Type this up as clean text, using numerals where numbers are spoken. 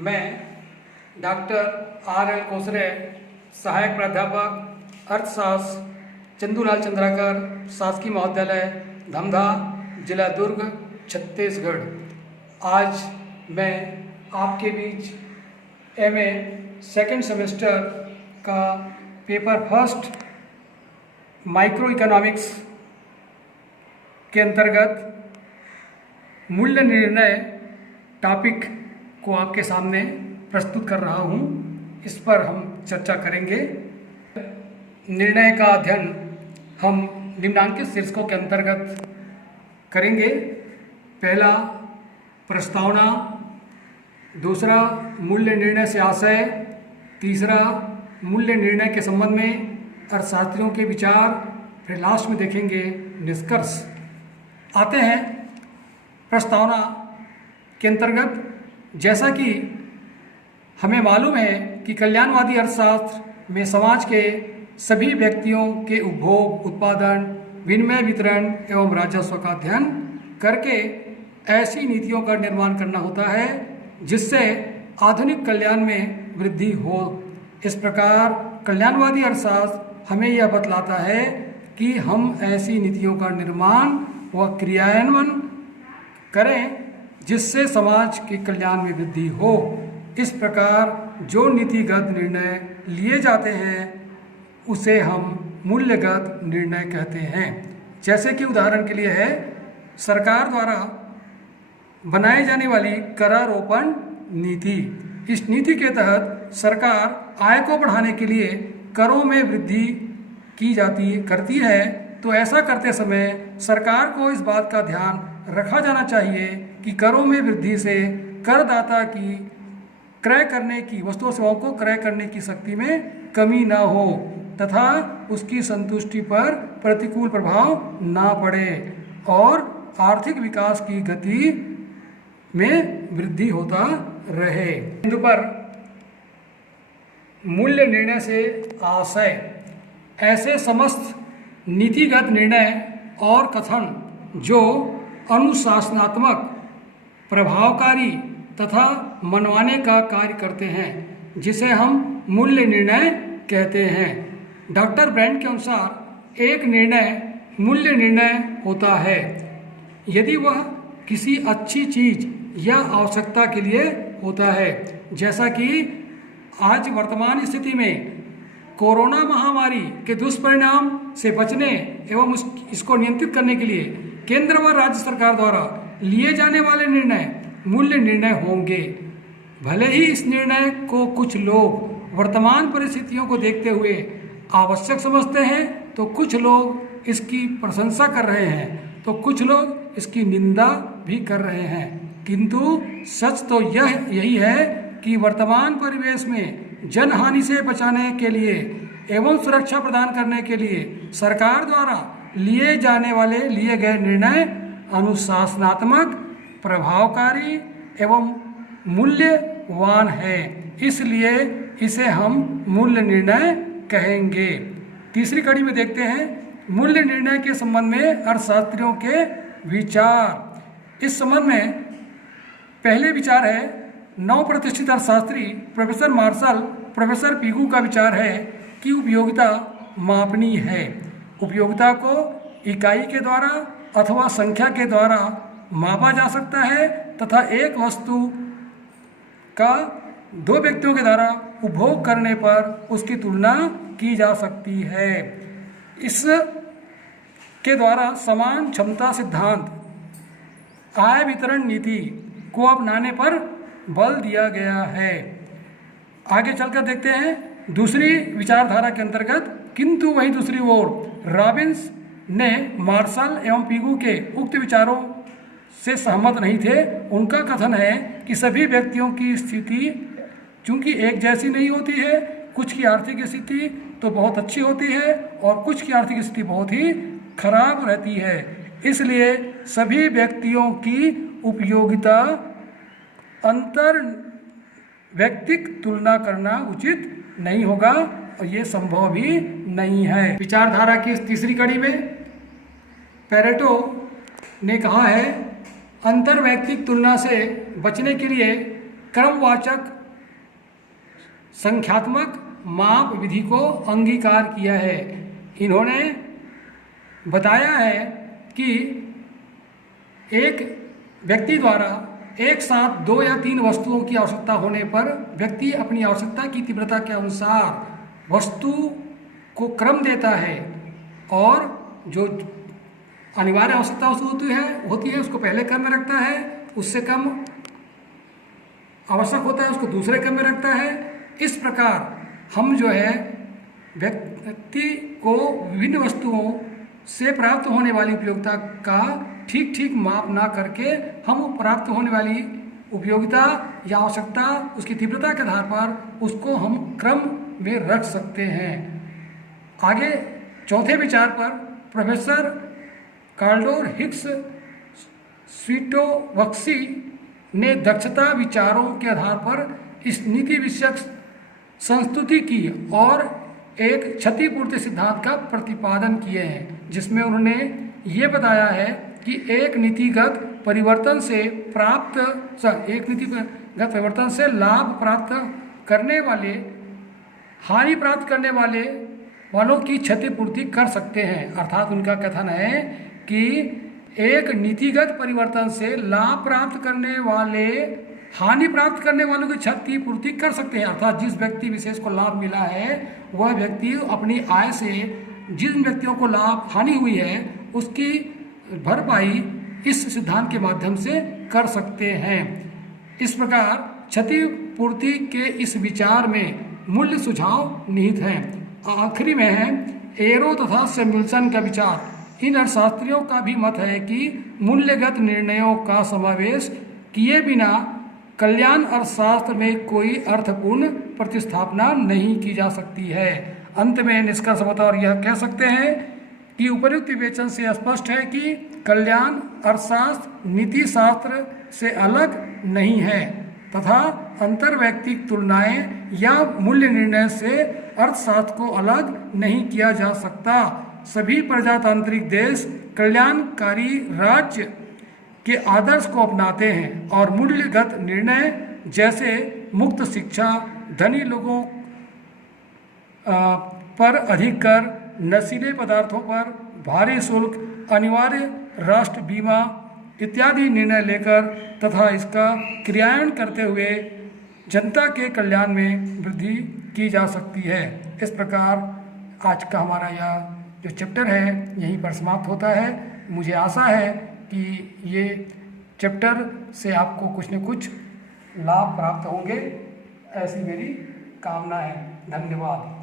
मैं doctor R.L. Kosare, सहायक प्राध्यापक अर्थशास्त्र, चंदूलाल चंद्राकर शासकीय महाविद्यालय धमधा, जिला दुर्ग, छत्तीसगढ़। आज मैं आपके बीच MA सेकेंड सेमेस्टर का पेपर फर्स्ट माइक्रो इकोनॉमिक्स के अंतर्गत मूल्य निर्णय टॉपिक को आपके सामने प्रस्तुत कर रहा हूँ। इस पर हम चर्चा करेंगे। निर्णय का अध्ययन हम निम्नांकित शीर्षकों के अंतर्गत करेंगे। पहला, प्रस्तावना। दूसरा, मूल्य निर्णय से आशय। तीसरा, मूल्य निर्णय के संबंध में अर्थशास्त्रियों के विचार। फिर लास्ट में देखेंगे निष्कर्ष। आते हैं प्रस्तावना के अंतर्गत। जैसा कि हमें मालूम है कि कल्याणवादी अर्थशास्त्र में समाज के सभी व्यक्तियों के उपभोग, उत्पादन, विनिमय, वितरण एवं राजस्व का अध्ययन करके ऐसी नीतियों का निर्माण करना होता है जिससे आधुनिक कल्याण में वृद्धि हो। इस प्रकार कल्याणवादी अर्थशास्त्र हमें यह बतलाता है कि हम ऐसी नीतियों का निर्माण व क्रियान्वयन करें जिससे समाज के कल्याण में वृद्धि हो। इस प्रकार जो नीतिगत निर्णय लिए जाते हैं उसे हम मूल्यगत निर्णय कहते हैं। जैसे कि उदाहरण के लिए है सरकार द्वारा बनाई जाने वाली करारोपण नीति। इस नीति के तहत सरकार आय को बढ़ाने के लिए करों में वृद्धि करती है। तो ऐसा करते समय सरकार को इस बात का ध्यान रखा जाना चाहिए कि करों में वृद्धि से करदाता की क्रय करने की वस्तुओं सेवाओं को क्रय करने की शक्ति में कमी न हो तथा उसकी संतुष्टि पर प्रतिकूल प्रभाव ना पड़े और आर्थिक विकास की गति में वृद्धि होता रहे। बिंदु पर मूल्य निर्णय से आशय। ऐसे समस्त नीतिगत निर्णय और कथन जो अनुशासनात्मक, प्रभावकारी तथा मनवाने का कार्य करते हैं जिसे हम मूल्य निर्णय कहते हैं। डॉक्टर ब्रांड के अनुसार एक निर्णय मूल्य निर्णय होता है यदि वह किसी अच्छी चीज या आवश्यकता के लिए होता है। जैसा कि आज वर्तमान स्थिति में कोरोना महामारी के दुष्परिणाम से बचने एवं इसको नियंत्रित करने के लिए केंद्र व राज्य सरकार द्वारा लिए जाने वाले निर्णय मूल्य निर्णय होंगे। भले ही इस निर्णय को कुछ लोग वर्तमान परिस्थितियों को देखते हुए आवश्यक समझते हैं, तो कुछ लोग इसकी प्रशंसा कर रहे हैं, तो कुछ लोग इसकी निंदा भी कर रहे हैं। किंतु सच तो यही है कि वर्तमान परिवेश में जनहानि से बचाने के लिए एवं सुरक्षा प्रदान करने के लिए सरकार द्वारा लिए गए निर्णय अनुशासनात्मक, प्रभावकारी एवं मूल्यवान है। इसलिए इसे हम मूल्य निर्णय कहेंगे। तीसरी कड़ी में देखते हैं मूल्य निर्णय के संबंध में अर्थशास्त्रियों के विचार। इस संबंध में पहले विचार है नवप्रतिष्ठित अर्थशास्त्री प्रोफेसर मार्शल प्रोफेसर पीगू का विचार है कि उपयोगिता मापनीय है। उपयोगिता को इकाई के द्वारा अथवा संख्या के द्वारा मापा जा सकता है तथा एक वस्तु का दो व्यक्तियों के द्वारा उपभोग करने पर उसकी तुलना की जा सकती है। इस के द्वारा समान क्षमता सिद्धांत, आय वितरण नीति को अपनाने पर बल दिया गया है। आगे चलकर देखते हैं दूसरी विचारधारा के अंतर्गत। किंतु वहीं दूसरी ओर रॉबिन्स ने मार्शल एवं पीगू के उक्त विचारों से सहमत नहीं थे। उनका कथन है कि सभी व्यक्तियों की स्थिति चूंकि एक जैसी नहीं होती है, कुछ की आर्थिक स्थिति तो बहुत अच्छी होती है और कुछ की आर्थिक स्थिति बहुत ही खराब रहती है। इसलिए सभी व्यक्तियों की उपयोगिता अंतर व्यक्तिक तुलना करना उचित नहीं होगा और ये संभव भी नहीं है। विचारधारा की इस तीसरी कड़ी में पेरेटो ने कहा है अंतर वैयक्तिक तुलना से बचने के लिए क्रमवाचक संख्यात्मक माप विधि को अंगीकार किया है। इन्होंने बताया है कि एक व्यक्ति द्वारा एक साथ 2 या 3 वस्तुओं की आवश्यकता होने पर व्यक्ति अपनी आवश्यकता की तीव्रता के अनुसार वस्तु को क्रम देता है और जो अनिवार्य आवश्यकता होती है उसको पहले क्रम में रखता है, उससे कम आवश्यक होता है उसको दूसरे क्रम में रखता है। इस प्रकार हम जो है व्यक्ति को विभिन्न वस्तुओं से प्राप्त होने वाली उपयोगिता का ठीक ठीक माप ना करके हम प्राप्त होने वाली उपयोगिता या आवश्यकता उसकी तीव्रता के आधार पर उसको हम क्रम में रख सकते हैं। आगे चौथे विचार पर प्रोफेसर कार्डोर हिक्स स्वीटोवस्की ने दक्षता विचारों के आधार पर इस नीति विषयक संस्तुति की और एक क्षतिपूर्ति सिद्धांत का प्रतिपादन किए हैं, जिसमें उन्होंने ये बताया है कि एक नीतिगत परिवर्तन से लाभ प्राप्त करने वाले हानि प्राप्त करने वालों की क्षतिपूर्ति कर सकते हैं। अर्थात उनका कथन है कि एक नीतिगत परिवर्तन से लाभ प्राप्त करने वाले हानि प्राप्त करने वालों की क्षतिपूर्ति कर सकते हैं। अर्थात जिस व्यक्ति विशेष को लाभ मिला है वह व्यक्ति अपनी आय से जिन व्यक्तियों को लाभ हानि हुई है उसकी भरपाई इस सिद्धांत के माध्यम से कर सकते हैं। इस प्रकार क्षतिपूर्ति के इस विचार में मूल्य सुझाव निहित हैं। आखिरी में है एरो तथा सैमुअल्सन का विचार। इन अर्थशास्त्रियों का भी मत है कि मूल्यगत निर्णयों का समावेश किए बिना कल्याण अर्थशास्त्र में कोई अर्थपूर्ण प्रतिस्थापना नहीं की जा सकती है। अंत में निष्कर्ष बतौर यह कह सकते हैं कि उपर्युक्त विवेचन से स्पष्ट है कि कल्याण अर्थशास्त्र नीति शास्त्र से अलग नहीं है तथा अंतर्वैयक्तिक तुलनाएं या मूल्य निर्णय से अर्थशास्त्र को अलग नहीं किया जा सकता। सभी प्रजातांत्रिक देश कल्याणकारी राज्य के आदर्श को अपनाते हैं और मूल्यगत निर्णय जैसे मुक्त शिक्षा, धनी लोगों पर अधिक कर, नशीले पदार्थों पर भारी शुल्क, अनिवार्य राष्ट्र बीमा इत्यादि निर्णय लेकर तथा इसका क्रियान्वयन करते हुए जनता के कल्याण में वृद्धि की जा सकती है। इस प्रकार आज का हमारा यह जो चैप्टर है यहीं पर समाप्त होता है। मुझे आशा है कि ये चैप्टर से आपको कुछ न कुछ लाभ प्राप्त होंगे, ऐसी मेरी कामना है। धन्यवाद।